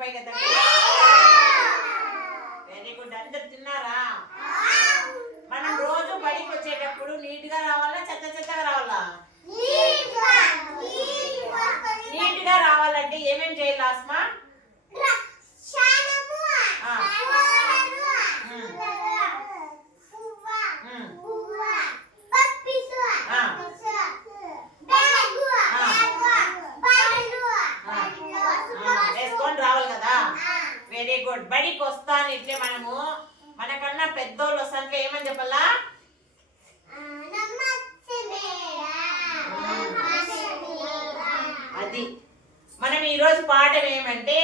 పైకి ఎత్తండి. Very good. అందరు తిన్నారా? మనం రోజు బడికి వచ్చేటప్పుడు నీట్ గా రావాలా చెత్తగా రావాలా? నీట్ గా రావాలంటే ఏమేం చేయాలి ఆస్మా? Very good. బడికి వస్తాను ఇట్లే మనము మనకన్నా పెద్దోళ్ళు వస్తాంటే ఏమని చెప్పాలా? అది మనం ఈరోజు పాఠం ఏమంటే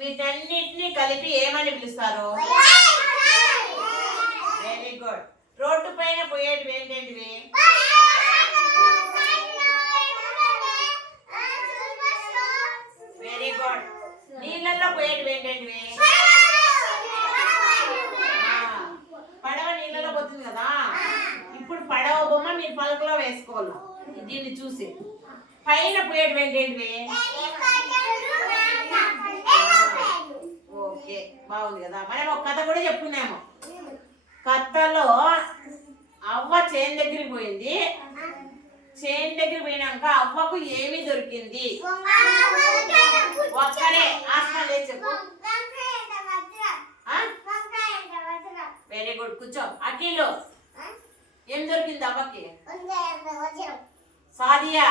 వీటన్నిటిని కలిపి ఏమని పిలుస్తారు? Very good. రోడ్డు పైన పోయేటివి ఏంటంటివి? Very good. నీళ్ళల్లో పోయేటివి ఏంటంటివి? పడవ నీళ్ళలో పోతుంది కదా. ఇప్పుడు పడవ బొమ్మ మీరు పలకలో వేసుకోవాలి దీన్ని చూసి. పైన పోయేటివి ఏంటంటివి? ఓకే, బాగుంది కదా. మనం ఒక కథ కూడా చెప్పుకున్నాము. కథలో అవ్వ చేను దగ్గరికి పోయింది. చేను దగ్గర పోయినాక అవ్వకు ఏమి దొరికింది? ఒక్కడే. ఆస్మా లేదు చెప్పు. Very good. కూర్చో. అఖిలు ఏం దొరికింది అవ్వకి? సాదియా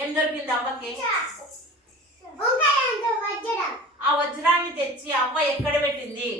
ఏం దొరికింది అవ్వకి? ఆ వజ్రాన్ని తెచ్చి అవ్వ ఎక్కడ పెట్టింది?